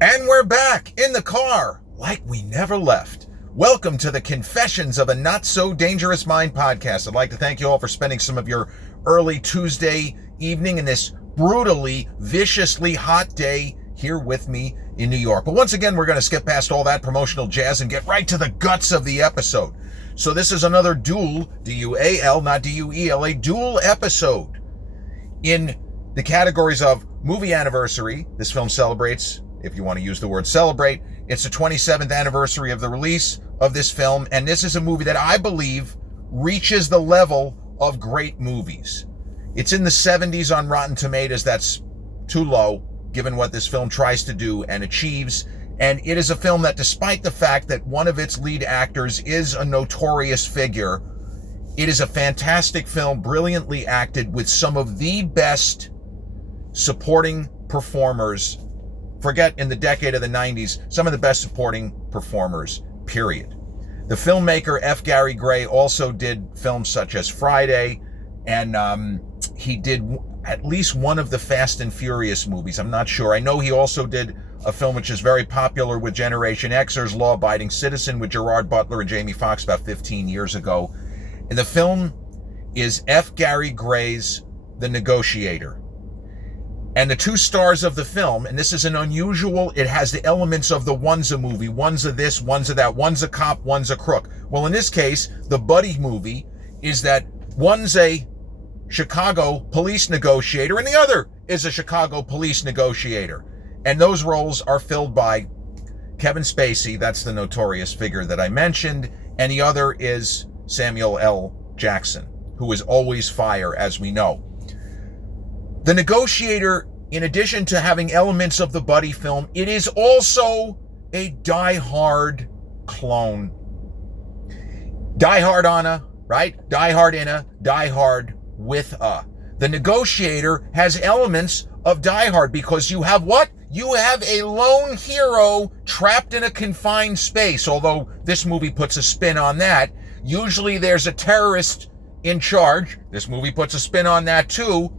And we're back in the car like we never left. Welcome to the Confessions of a Not So Dangerous Mind podcast. I'd like to thank you all for spending some of your early Tuesday evening in this brutally, viciously hot day here with me in New York. But once again, we're going to skip past all that promotional jazz and get right to the guts of the episode. So this is another dual, D-U-A-L, not D-U-E-L-A, dual episode in the categories of movie anniversary. This film celebrates, if you want to use the word celebrate, it's the 27th anniversary of the release of this film, and this is a movie that I believe reaches the level of great movies. It's in the 70s on Rotten Tomatoes. That's too low, given what this film tries to do and achieves, and it is a film that, despite the fact that one of its lead actors is a notorious figure, it is a fantastic film, brilliantly acted, with some of the best supporting performers. Forget in the decade of the 90s, some of the best supporting performers, period. The filmmaker F. Gary Gray also did films such as Friday, and he did at least one of the Fast and Furious movies. I'm not sure. I know he also did a film which is very popular with Generation Xers, Law Abiding Citizen, with Gerard Butler and Jamie Foxx about 15 years ago. And the film is F. Gary Gray's The Negotiator. And the two stars of the film, and this is an unusual, it has the elements of the one's a movie, one's a this, one's a that, one's a cop, one's a crook. Well, in this case, the buddy movie is that one's a Chicago police negotiator and the other is a Chicago police negotiator. And those roles are filled by Kevin Spacey, that's the notorious figure that I mentioned, and the other is Samuel L. Jackson, who is always fire, as we know. The Negotiator, in addition to having elements of the buddy film, it is also a Die Hard clone. Die Hard on a, right? Die Hard in a, Die Hard with a. The Negotiator has elements of Die Hard because you have what? You have a lone hero trapped in a confined space, although this movie puts a spin on that. Usually there's a terrorist in charge. This movie puts a spin on that too.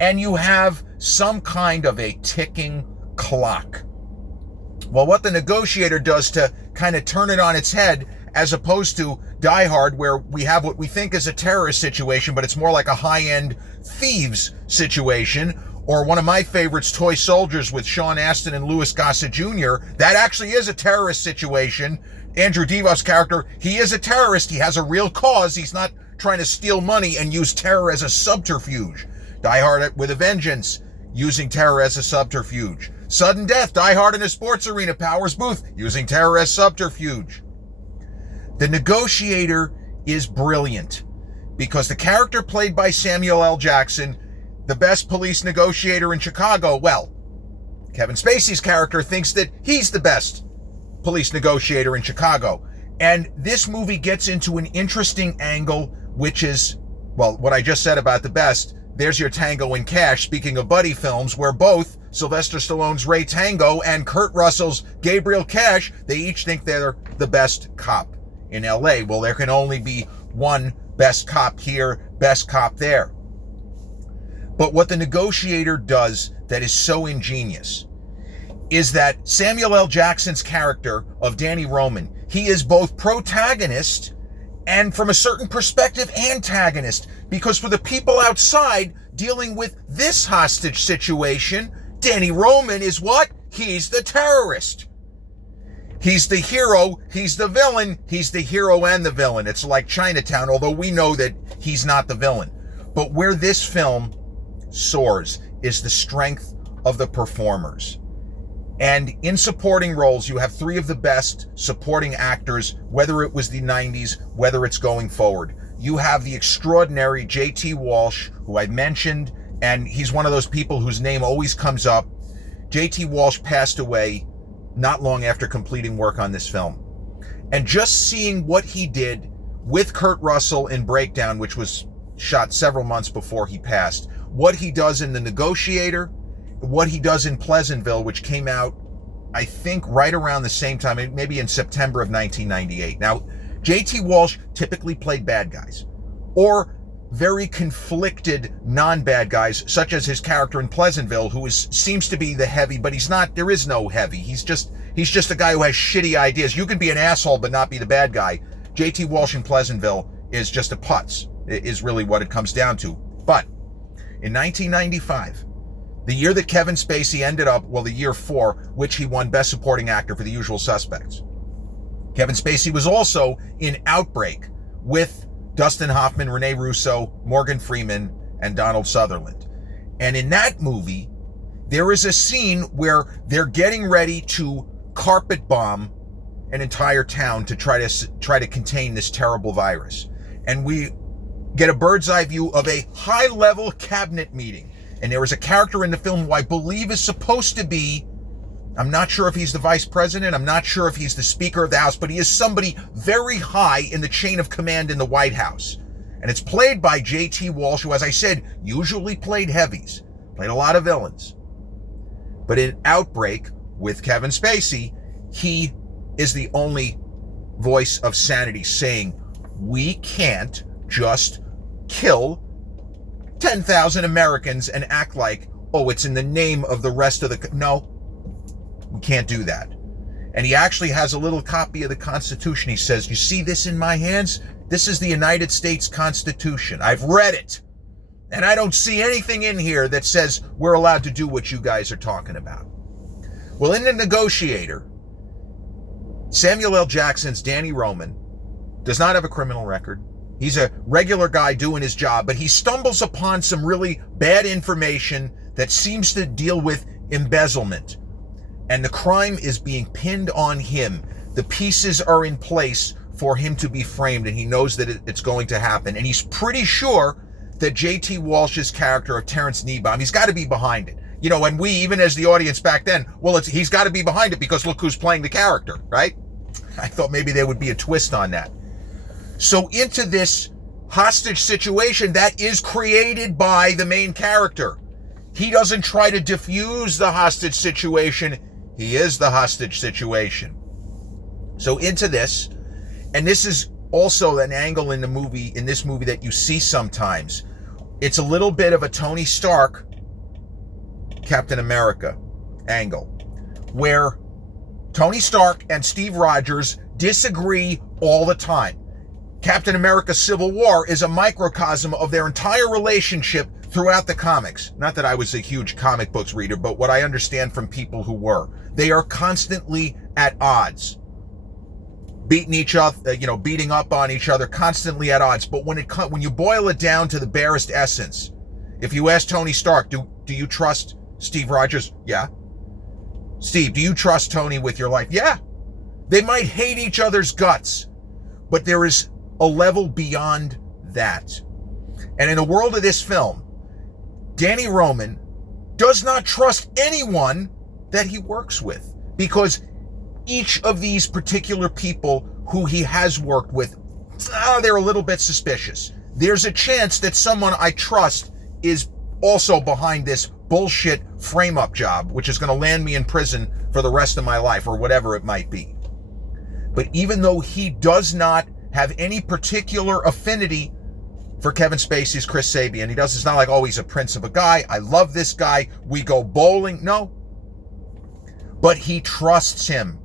And you have some kind of a ticking clock. Well, what The Negotiator does to kind of turn it on its head, as opposed to Die Hard, where we have what we think is a terrorist situation, but it's more like a high-end thieves situation, or one of my favorites, Toy Soldiers, with Sean Astin and Louis Gossett Jr., that actually is a terrorist situation. Andrew Divoff's character, he is a terrorist. He has a real cause. He's not trying to steal money and use terror as a subterfuge. Die Hard with a Vengeance, using terror as a subterfuge. Sudden Death, Die Hard in a sports arena, Powers Booth, using terror as subterfuge. The Negotiator is brilliant because the character played by Samuel L. Jackson, the best police negotiator in Chicago, well, Kevin Spacey's character thinks that he's the best police negotiator in Chicago. And this movie gets into an interesting angle, which is, well, what I just said about the best. There's your Tango and Cash, speaking of buddy films, where both Sylvester Stallone's Ray Tango and Kurt Russell's Gabriel Cash, they each think they're the best cop in LA. Well, there can only be one best cop here, best cop there. But what The Negotiator does that is so ingenious is that Samuel L. Jackson's character of Danny Roman, he is both protagonist and, from a certain perspective, antagonist. Because for the people outside dealing with this hostage situation, Danny Roman is what? He's the terrorist. He's the hero, he's the villain, he's the hero and the villain. It's like Chinatown, although we know that he's not the villain. But where this film soars is the strength of the performers. And in supporting roles, you have three of the best supporting actors, whether it was the 90s, whether it's going forward. You have the extraordinary J.T. Walsh, who I mentioned, and he's one of those people whose name always comes up. J.T. Walsh passed away not long after completing work on this film. And just seeing what he did with Kurt Russell in Breakdown, which was shot several months before he passed, what he does in The Negotiator, what he does in Pleasantville, which came out, I think, right around the same time, maybe in September of 1998. Now, J.T. Walsh typically played bad guys, or very conflicted non-bad guys, such as his character in Pleasantville, who seems to be the heavy, but he's not. There is no heavy. He's just a guy who has shitty ideas. You can be an asshole but not be the bad guy. J.T. Walsh in Pleasantville is just a putz, is really what it comes down to. But in 1995, the year that Kevin Spacey ended up, well, the year for which he won Best Supporting Actor for The Usual Suspects, Kevin Spacey was also in Outbreak with Dustin Hoffman, Rene Russo, Morgan Freeman, and Donald Sutherland. And in that movie, there is a scene where they're getting ready to carpet bomb an entire town to try to contain this terrible virus. And we get a bird's eye view of a high-level cabinet meeting. And there is a character in the film who I believe is supposed to be, I'm not sure if he's the vice president, I'm not sure if he's the Speaker of the House, but he is somebody very high in the chain of command in the White House. And it's played by J.T. Walsh, who, as I said, usually played heavies, played a lot of villains. But in Outbreak with Kevin Spacey, he is the only voice of sanity, saying, we can't just kill 10,000 Americans and act like, oh, it's in the name of the rest of the... No, we can't do that. And he actually has a little copy of the Constitution. He says, you see this in my hands? This is the United States Constitution. I've read it. And I don't see anything in here that says we're allowed to do what you guys are talking about. Well, in The Negotiator, Samuel L. Jackson's Danny Roman does not have a criminal record. He's a regular guy doing his job, but he stumbles upon some really bad information that seems to deal with embezzlement. And the crime is being pinned on him. The pieces are in place for him to be framed, and he knows that it's going to happen. And he's pretty sure that J.T. Walsh's character of Terrence Niebaum, he's got to be behind it. You know, and we, even as the audience back then, well, he's got to be behind it because look who's playing the character, right? I thought maybe there would be a twist on that. So into this hostage situation that is created by the main character. He doesn't try to diffuse the hostage situation. He is the hostage situation. So into this, and this is also an angle in this movie that you see sometimes. It's a little bit of a Tony Stark, Captain America angle, where Tony Stark and Steve Rogers disagree all the time. Captain America Civil War is a microcosm of their entire relationship throughout the comics. Not that I was a huge comic books reader, but what I understand from people who were. They are constantly at odds. Beating each other, beating up on each other, constantly at odds. But when you boil it down to the barest essence, if you ask Tony Stark, do you trust Steve Rogers? Yeah. Steve, do you trust Tony with your life? Yeah. They might hate each other's guts, but there is a level beyond that. And in the world of this film, Danny Roman does not trust anyone that he works with, because each of these particular people who he has worked with, they're a little bit suspicious. There's a chance that someone I trust is also behind this bullshit frame-up job, which is going to land me in prison for the rest of my life, or whatever it might be. But even though he does not have any particular affinity for Kevin Spacey's Chris Sabian, it's not like, oh, he's a prince of a guy, I love this guy, we go bowling. No. But he trusts him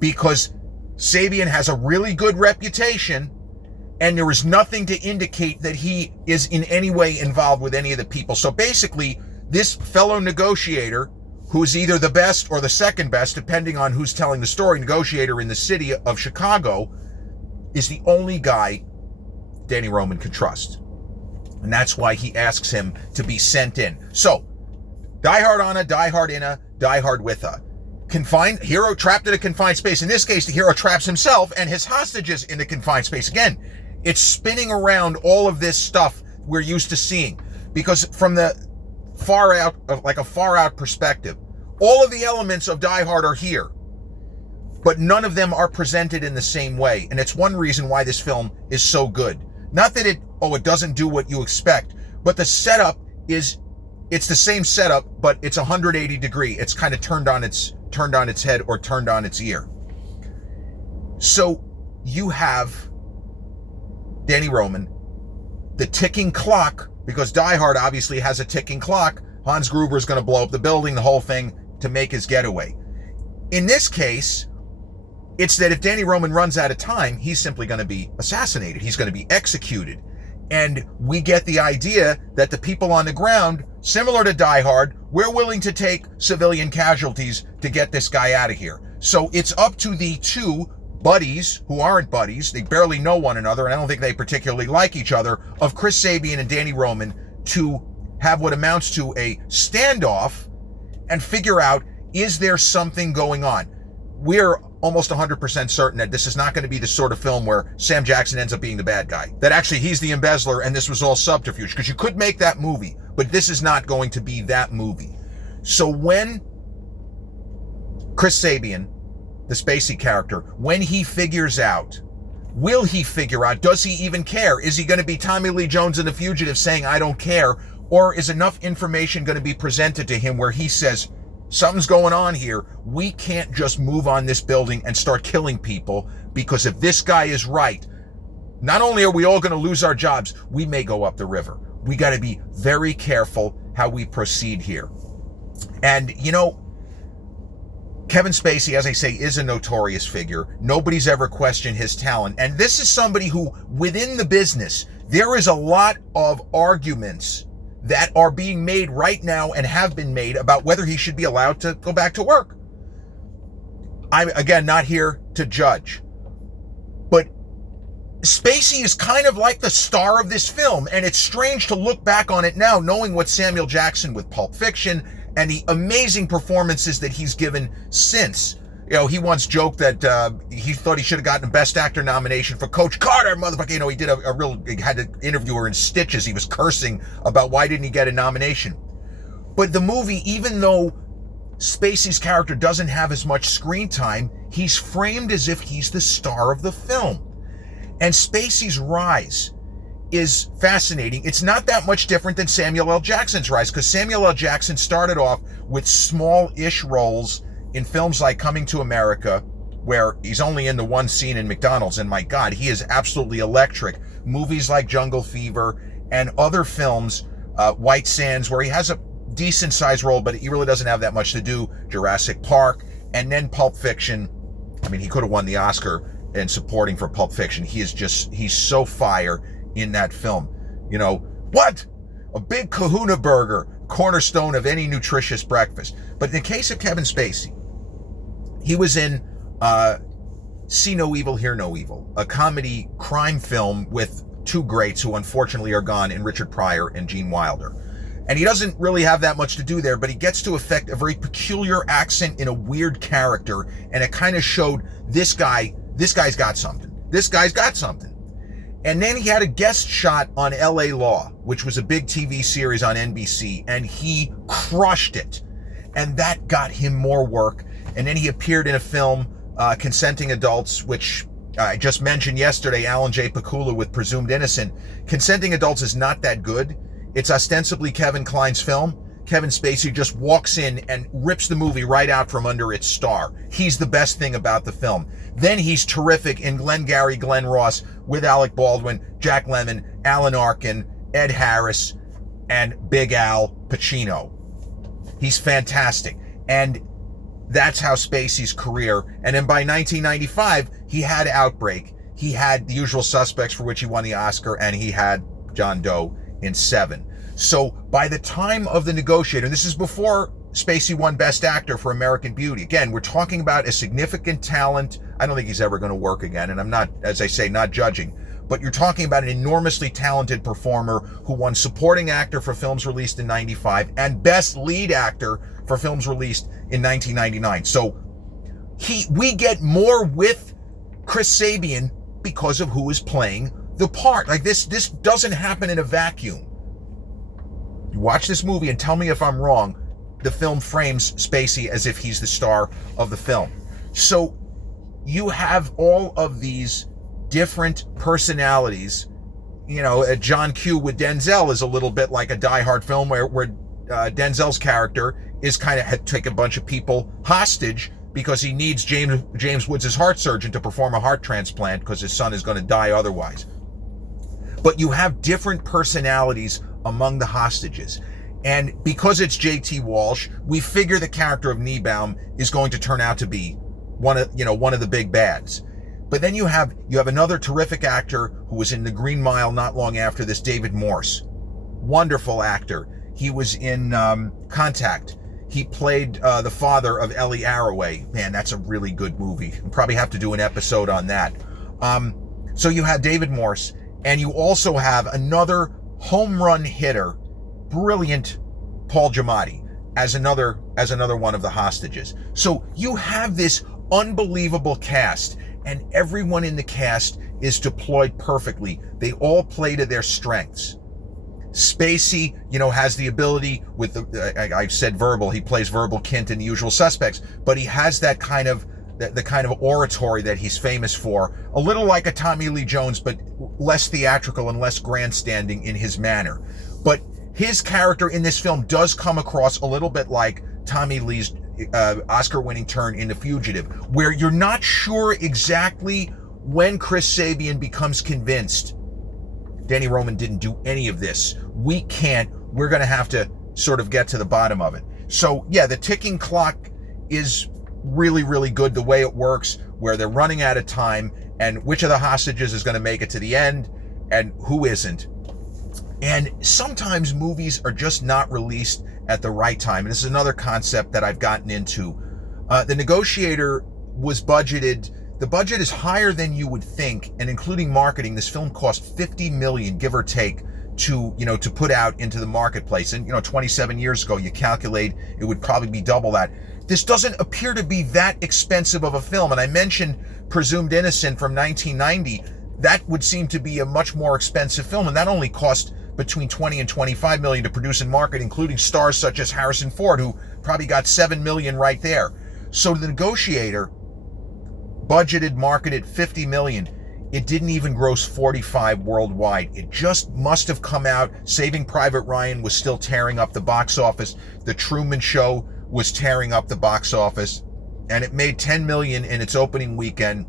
because Sabian has a really good reputation, and there is nothing to indicate that he is in any way involved with any of the people. So basically, this fellow negotiator, who's either the best or the second best, depending on who's telling the story, negotiator in the city of Chicago, is the only guy Danny Roman can trust. And that's why he asks him to be sent in. So, die hard on a, die hard in a, die hard with a. Confined, hero trapped in a confined space. In this case, the hero traps himself and his hostages in the confined space. Again, it's spinning around all of this stuff we're used to seeing. Because from the far out, like a far out perspective, all of the elements of Die Hard are here, but none of them are presented in the same way. And it's one reason why this film is so good. Not that it doesn't do what you expect, but the setup it's the same setup, but it's 180 degree. It's kind of turned on its head or turned on its ear. So you have Danny Roman the ticking clock, because Die Hard obviously has a ticking clock, Hans Gruber is going to blow up the building, the whole thing, to make his getaway. In this case, it's that if Danny Roman runs out of time, he's simply going to be assassinated. He's going to be executed. And we get the idea that the people on the ground, similar to Die Hard, we're willing to take civilian casualties to get this guy out of here. So it's up to the two buddies, who aren't buddies, they barely know one another, and I don't think they particularly like each other, of Chris Sabian and Danny Roman, to have what amounts to a standoff and figure out, is there something going on? We're almost 100% certain that this is not going to be the sort of film where Sam Jackson ends up being the bad guy. That actually he's the embezzler and this was all subterfuge, because you could make that movie, but this is not going to be that movie. So when Chris Sabian, the Spacey character, when he figures out, will he figure out, does he even care? Is he going to be Tommy Lee Jones in The Fugitive saying, I don't care? Or is enough information going to be presented to him where he says, something's going on here. We can't just move on this building and start killing people, because if this guy is right, not only are we all going to lose our jobs, we may go up the river. We got to be very careful how we proceed here. And, you know, Kevin Spacey, as I say, is a notorious figure. Nobody's ever questioned his talent. And this is somebody who, within the business, there is a lot of arguments that are being made right now and have been made about whether he should be allowed to go back to work. I'm, again, not here to judge. But Spacey is kind of like the star of this film, and it's strange to look back on it now, knowing what Samuel Jackson with Pulp Fiction and the amazing performances that he's given since. You know, he once joked that he thought he should have gotten a Best Actor nomination for Coach Carter, motherfucker. You know, he did he had to interview her in stitches. He was cursing about why didn't he get a nomination. But the movie, even though Spacey's character doesn't have as much screen time, he's framed as if he's the star of the film. And Spacey's rise is fascinating. It's not that much different than Samuel L. Jackson's rise, because Samuel L. Jackson started off with small-ish roles in films like Coming to America, where he's only in the one scene in McDonald's, and my God, he is absolutely electric. Movies like Jungle Fever and other films, White Sands, where he has a decent-sized role, but he really doesn't have that much to do. Jurassic Park, and then Pulp Fiction. I mean, he could have won the Oscar in supporting for Pulp Fiction. He's so fire in that film. You know, what? A big kahuna burger, cornerstone of any nutritious breakfast. But in the case of Kevin Spacey, he was in See No Evil, Hear No Evil, a comedy crime film with two greats who unfortunately are gone, in Richard Pryor and Gene Wilder. And he doesn't really have that much to do there, but he gets to affect a very peculiar accent in a weird character, and it kind of showed this guy's got something. This guy's got something. And then he had a guest shot on LA Law, which was a big TV series on NBC, and he crushed it. And that got him more work. And then he appeared in a film, Consenting Adults, which I just mentioned yesterday, Alan J. Pakula with Presumed Innocent. Consenting Adults is not that good. It's ostensibly Kevin Kline's film. Kevin Spacey just walks in and rips the movie right out from under its star. He's the best thing about the film. Then he's terrific in Glengarry Glen Ross with Alec Baldwin, Jack Lemmon, Alan Arkin, Ed Harris, and Big Al Pacino. He's fantastic. And that's how Spacey's career. And then by 1995, he had Outbreak. He had The Usual Suspects, for which he won the Oscar, and he had John Doe in Seven. So by the time of The Negotiator, this is before Spacey won Best Actor for American Beauty. Again, we're talking about a significant talent. I don't think he's ever going to work again, and I'm not, as I say, not judging. But you're talking about an enormously talented performer who won Supporting Actor for films released in 95 and Best Lead Actor for films released in 1999. So we get more with Chris Sabian because of who is playing the part. Like this doesn't happen in a vacuum. You watch this movie and tell me if I'm wrong. The film frames Spacey as if he's the star of the film. So you have all of these different personalities. You know, John Q with Denzel is a little bit like a Die Hard film where Denzel's character is kind of take a bunch of people hostage because he needs James Woods' heart surgeon to perform a heart transplant because his son is going to die otherwise. But you have different personalities among the hostages. And because it's J.T. Walsh, we figure the character of Niebaum is going to turn out to be one of the big bads. But then you have another terrific actor who was in The Green Mile not long after this, David Morse. Wonderful actor. He was in Contact. He played the father of Ellie Arroway. Man, that's a really good movie. We'll probably have to do an episode on that. So you have David Morse, and you also have another home run hitter, brilliant Paul Giamatti as another one of the hostages. So you have this unbelievable cast, and everyone in the cast is deployed perfectly. They all play to their strengths. Spacey, has the ability with I said verbal. He plays verbal Kint in The Usual Suspects, but he has that kind of the kind of oratory that he's famous for. A little like a Tommy Lee Jones, but less theatrical and less grandstanding in his manner. But his character in this film does come across a little bit like Tommy Lee's Oscar-winning turn in The Fugitive, where you're not sure exactly when Chris Sabian becomes convinced Danny Roman didn't do any of this. We're going to have to sort of get to the bottom of it. So yeah, the ticking clock is really, really good the way it works, where they're running out of time, and which of the hostages is going to make it to the end and who isn't. And sometimes movies are just not released at the right time. And this is another concept that I've gotten into. The Negotiator was budgeted. The budget is higher than you would think, and including marketing, this film cost $50 million, give or take, to put out into the marketplace. And 27 years ago, you calculate it would probably be double that. This doesn't appear to be that expensive of a film. And I mentioned Presumed Innocent from 1990. That would seem to be a much more expensive film, and that only cost between 20 and 25 million to produce and market, including stars such as Harrison Ford, who probably got 7 million right there. So The Negotiator, budgeted, marketed 50 million. It didn't even gross 45 worldwide. It just must have come out. Saving Private Ryan was still tearing up the box office. The Truman Show was tearing up the box office, and it made 10 million in its opening weekend,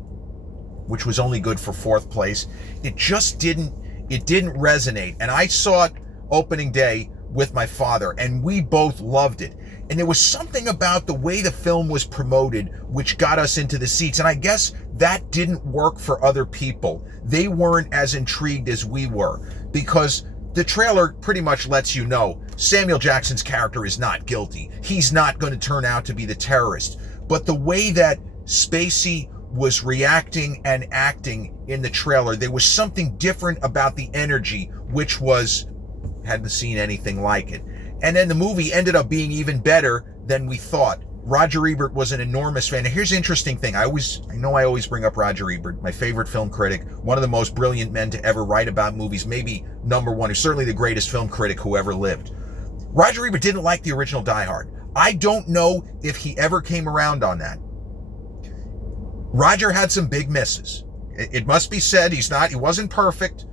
which was only good for fourth place. It didn't resonate. And I saw it opening day with my father, and we both loved it. And there was something about the way the film was promoted which got us into the seats. And I guess that didn't work for other people. They weren't as intrigued as we were, because the trailer pretty much lets you know Samuel Jackson's character is not guilty. He's not going to turn out to be the terrorist. But the way that Spacey was reacting and acting in the trailer, there was something different about the energy, which hadn't seen anything like it. And then the movie ended up being even better than we thought. Roger Ebert was an enormous fan. And here's the interesting thing. I always bring up Roger Ebert, my favorite film critic, one of the most brilliant men to ever write about movies, maybe number one, or certainly the greatest film critic who ever lived. Roger Ebert didn't like the original Die Hard. I don't know if he ever came around on that. Roger had some big misses. It must be said, he wasn't perfect.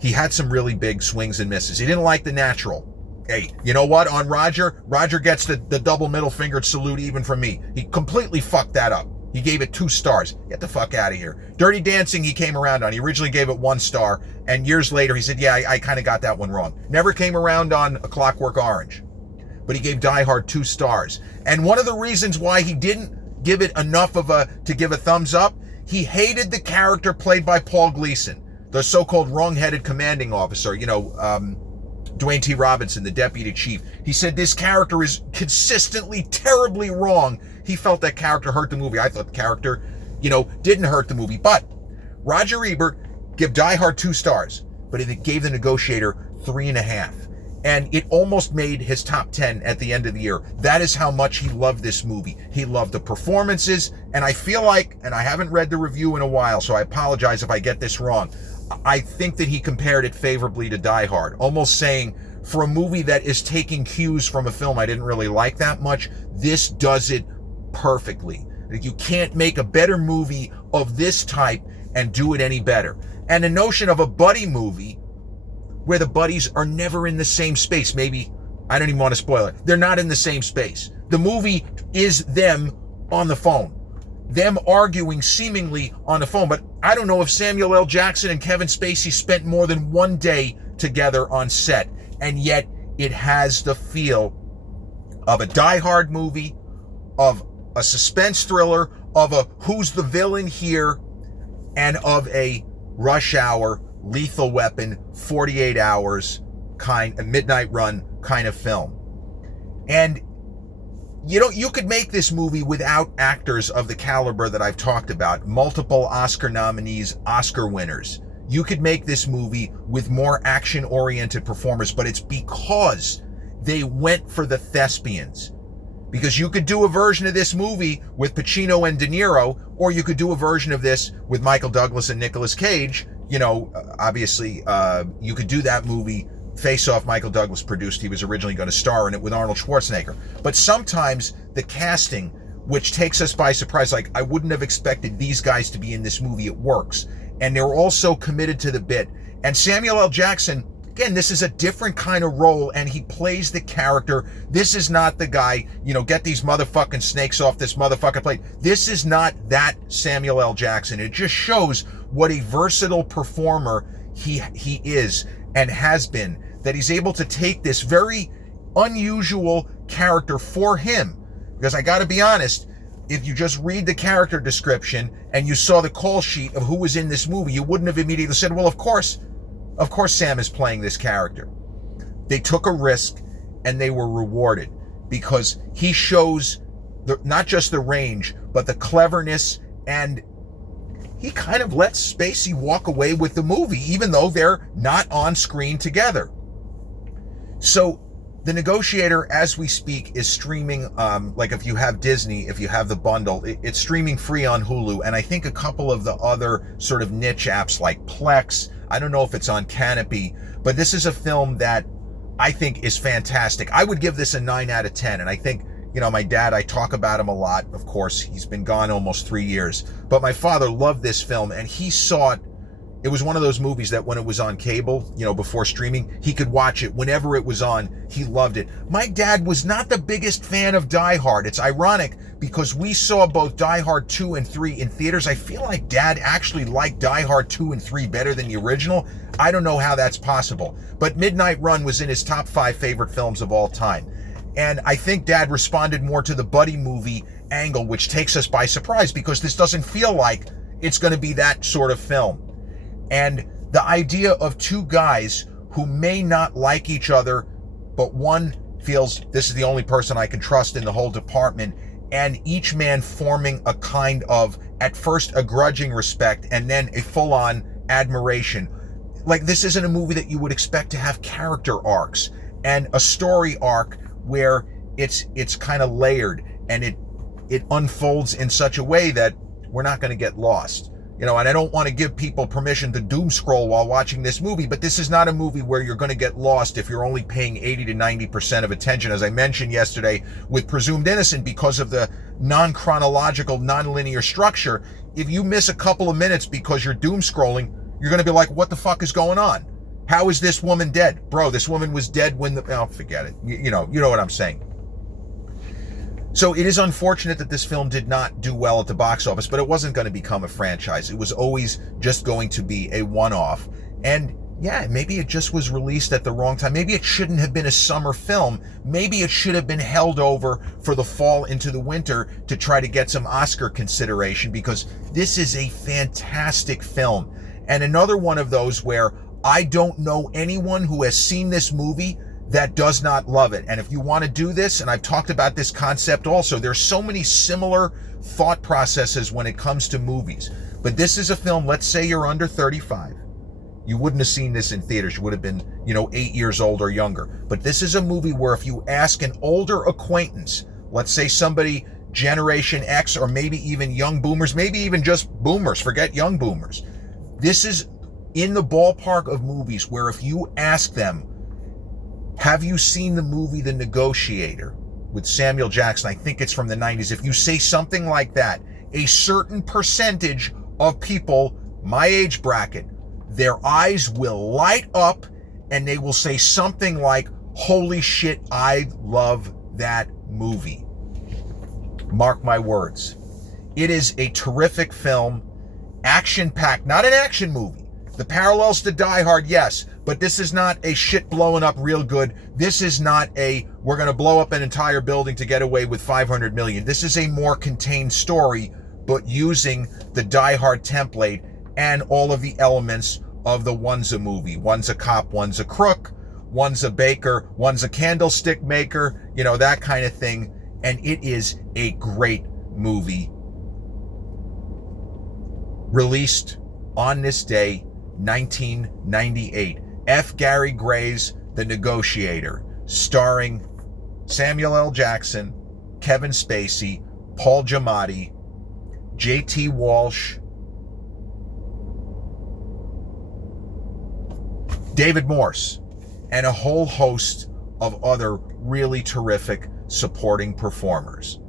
He had some really big swings and misses. He didn't like The Natural. Hey, you know what? On Roger gets the double middle fingered salute even from me. He completely fucked that up. He gave it 2 stars. Get the fuck out of here. Dirty Dancing he came around on. He originally gave it 1 star, and years later he said, yeah, I kind of got that one wrong. Never came around on A Clockwork Orange. But he gave Die Hard 2 stars. And one of the reasons why he didn't give it enough to give a thumbs up, he hated the character played by Paul Gleason, the so-called wrong-headed commanding officer, Dwayne T. Robinson, the deputy chief. He said this character is consistently terribly wrong. He felt that character hurt the movie. I thought the character, didn't hurt the movie. But Roger Ebert gave Die Hard 2 stars, but it gave The Negotiator 3.5. And it almost made his top 10 at the end of the year. That is how much he loved this movie. He loved the performances, and I feel like, and I haven't read the review in a while, so I apologize if I get this wrong, I think that he compared it favorably to Die Hard, almost saying, for a movie that is taking cues from a film I didn't really like that much, this does it perfectly. You can't make a better movie of this type and do it any better. And the notion of a buddy movie where the buddies are never in the same space, maybe, I don't even want to spoil it, they're not in the same space. The movie is them on the phone, them arguing seemingly on the phone, but I don't know if Samuel L. Jackson and Kevin Spacey spent more than one day together on set, and yet it has the feel of a Die Hard movie, of a suspense thriller, of a who's the villain here, and of a Rush Hour, Lethal Weapon, 48 Hours a Midnight Run kind of film. And you could make this movie without actors of the caliber that I've talked about, multiple Oscar nominees, Oscar winners. You could make this movie with more action-oriented performers, but it's because they went for the thespians. Because you could do a version of this movie with Pacino and De Niro, or you could do a version of this with Michael Douglas and Nicolas Cage. Obviously, you could do that movie. Face Off, Michael Douglas produced. He was originally going to star in it with Arnold Schwarzenegger. But sometimes the casting, which takes us by surprise, like I wouldn't have expected these guys to be in this movie, it works. And they're also committed to the bit. And Samuel L. Jackson, again, this is a different kind of role, and he plays the character. This is not the guy, get these motherfucking snakes off this motherfucking plate. This is not that Samuel L. Jackson. It just shows what a versatile performer he is and has been, that he's able to take this very unusual character for him. Because I gotta be honest, if you just read the character description and you saw the call sheet of who was in this movie, you wouldn't have immediately said, well, of course Sam is playing this character. They took a risk and they were rewarded, because he shows not just the range, but the cleverness, and he kind of lets Spacey walk away with the movie, even though they're not on screen together. So The Negotiator, as we speak, is streaming, like if you have Disney, if you have the bundle, it's streaming free on Hulu, and I think a couple of the other sort of niche apps like Plex. I don't know if it's on Canopy, but this is a film that I think is fantastic. I would give this a 9 out of 10, and I think, my dad, I talk about him a lot, of course. He's been gone almost 3 years, but my father loved this film, and he saw it. It was one of those movies that when it was on cable, before streaming, he could watch it whenever it was on. He loved it. My dad was not the biggest fan of Die Hard. It's ironic because we saw both Die Hard 2 and 3 in theaters. I feel like Dad actually liked Die Hard 2 and 3 better than the original. I don't know how that's possible. But Midnight Run was in his top 5 favorite films of all time. And I think Dad responded more to the buddy movie angle, which takes us by surprise because this doesn't feel like it's going to be that sort of film. And the idea of two guys who may not like each other, but one feels this is the only person I can trust in the whole department, and each man forming a kind of, at first, a grudging respect and then a full-on admiration. Like, this isn't a movie that you would expect to have character arcs and a story arc where it's kind of layered and it unfolds in such a way that we're not going to get lost. And I don't want to give people permission to doom scroll while watching this movie, but this is not a movie where you're going to get lost if you're only paying 80 to 90% of attention, as I mentioned yesterday with Presumed Innocent, because of the non-chronological, non-linear structure. If you miss a couple of minutes because you're doom scrolling, you're going to be like, what the fuck is going on? How is this woman dead? Bro, this woman was dead when forget it. You know what I'm saying. So it is unfortunate that this film did not do well at the box office, but it wasn't going to become a franchise. It was always just going to be a one-off. And yeah, maybe it just was released at the wrong time. Maybe it shouldn't have been a summer film. Maybe it should have been held over for the fall into the winter to try to get some Oscar consideration, because this is a fantastic film. And another one of those where I don't know anyone who has seen this movie that does not love it. And if you want to do this, and I've talked about this concept also, there's so many similar thought processes when it comes to movies. But this is a film, let's say you're under 35. You wouldn't have seen this in theaters. You would have been, 8 years old or younger. But this is a movie where if you ask an older acquaintance, let's say somebody Generation X, or maybe even young boomers, maybe even just boomers, forget young boomers. This is in the ballpark of movies where if you ask them, have you seen the movie The Negotiator with Samuel Jackson? I think it's from the 90s. If you say something like that, a certain percentage of people, my age bracket, their eyes will light up and they will say something like, holy shit, I love that movie. Mark my words. It is a terrific film. Action-packed, not an action movie. The parallels to Die Hard, yes, but this is not a shit blowing up real good. This is not a, we're going to blow up an entire building to get away with $500 million. This is a more contained story, but using the Die Hard template and all of the elements of the One's a movie. One's a cop, one's a crook, one's a baker, one's a candlestick maker, you know, that kind of thing. And it is a great movie. Released on this day, 1998. F. Gary Gray's The Negotiator, starring Samuel L. Jackson, Kevin Spacey, Paul Giamatti, J.T. Walsh, David Morse, and a whole host of other really terrific supporting performers.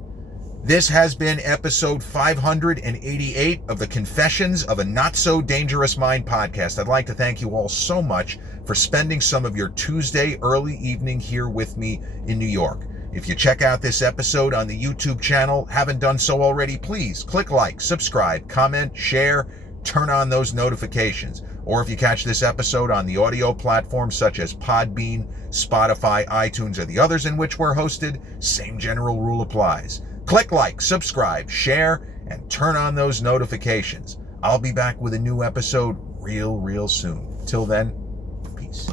This has been episode 588 of the Confessions of a Not So Dangerous Mind podcast. I'd like to thank you all so much for spending some of your Tuesday early evening here with me in New York. If you check out this episode on the YouTube channel, haven't done so already, please click like, subscribe, comment, share, turn on those notifications. Or if you catch this episode on the audio platforms such as Podbean, Spotify, iTunes, or the others in which we're hosted, same general rule applies. Click like, subscribe, share, and turn on those notifications. I'll be back with a new episode real soon. Till then, peace.